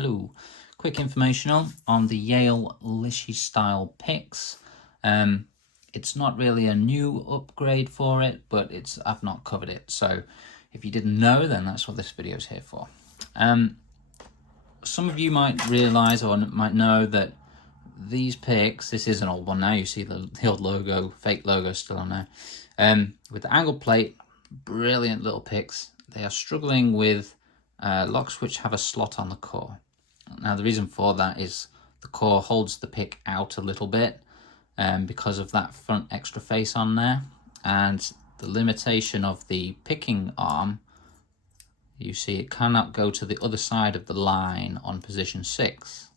Hello, quick informational on the Yale lishi style picks. It's not really a new upgrade for it, but I've not covered it. So if you didn't know, then that's what this video is here for. Some of you might realize or might know that these picks, this is an old one now, you see the old logo, fake logo still on there. With the angle plate, brilliant little picks. They are struggling with locks which have a slot on the core. Now the reason for that is the core holds the pick out a little bit because of that front extra face on there, and the limitation of the picking arm, you see it cannot go to the other side of the line on position 6.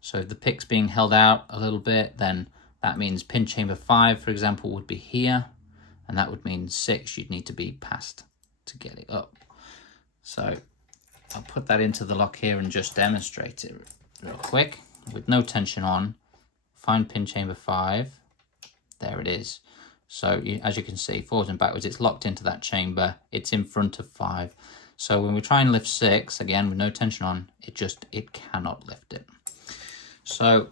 So if the pick's being held out a little bit, then that means pin chamber 5, for example, would be here, and that would mean 6 you'd need to be past to get it up. So I'll put that into the lock here and just demonstrate it real quick. With no tension on, find pin chamber 5, there it is. So as you can see, forwards and backwards, it's locked into that chamber, it's in front of 5. So when we try and lift 6, again with no tension on, it cannot lift it. So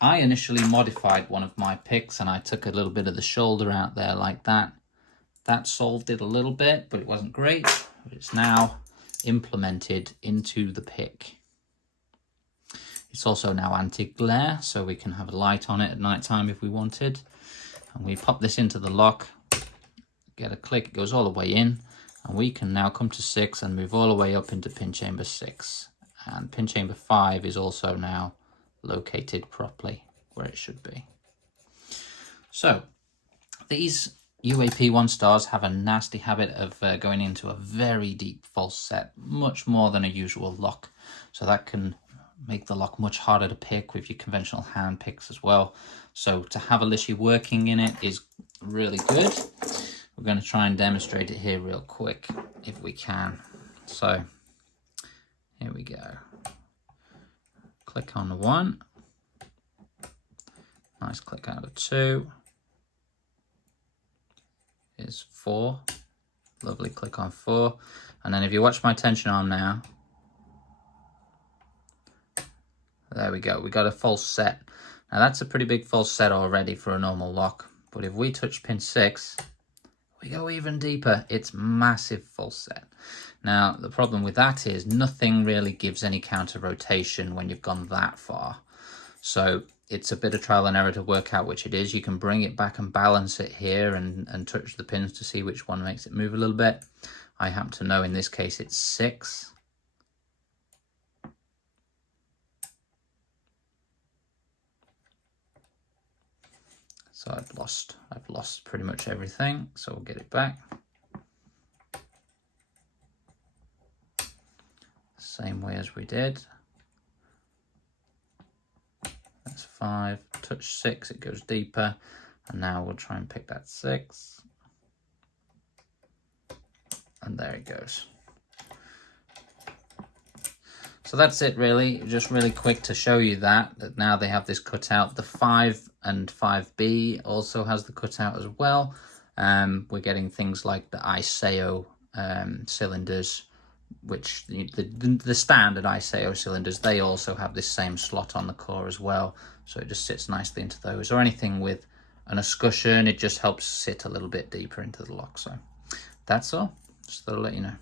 I initially modified one of my picks and I took a little bit of the shoulder out there like that. That solved it a little bit, but it wasn't great. It's now implemented into the pick. It's also now anti-glare, so we can have a light on it at night time if we wanted. And we pop this into the lock, get a click, it goes all the way in, and we can now come to 6 and move all the way up into pin chamber 6. And pin chamber 5 is also now located properly where it should be. So these UAP 1-stars have a nasty habit of going into a very deep false set, much more than a usual lock. So that can make the lock much harder to pick with your conventional hand picks as well. So to have a lishi working in it is really good. We're going to try and demonstrate it here real quick if we can. So here we go. Click on the 1. Nice click out of 2. Is 4. Lovely, click on 4. And then if you watch my tension arm now, there we go, we got a false set. Now that's a pretty big false set already for a normal lock, but if we touch pin 6, we go even deeper. It's massive false set. Now the problem with that is nothing really gives any counter rotation when you've gone that far. So it's a bit of trial and error to work out which it is. You can bring it back and balance it here and touch the pins to see which one makes it move a little bit. I happen to know in this case it's 6. So I've lost pretty much everything, so we'll get it back. Same way as we did. That's 5, touch 6, it goes deeper, and now we'll try and pick that 6. And there it goes. So that's it really, just really quick to show you that now they have this cutout. The 5 and 5B also has the cutout as well. We're getting things like the ISAO cylinders, which the standard ISAO cylinders, they also have this same slot on the core as well. So it just sits nicely into those, or anything with an escutcheon, it just helps sit a little bit deeper into the lock. So that's all, just to let you know.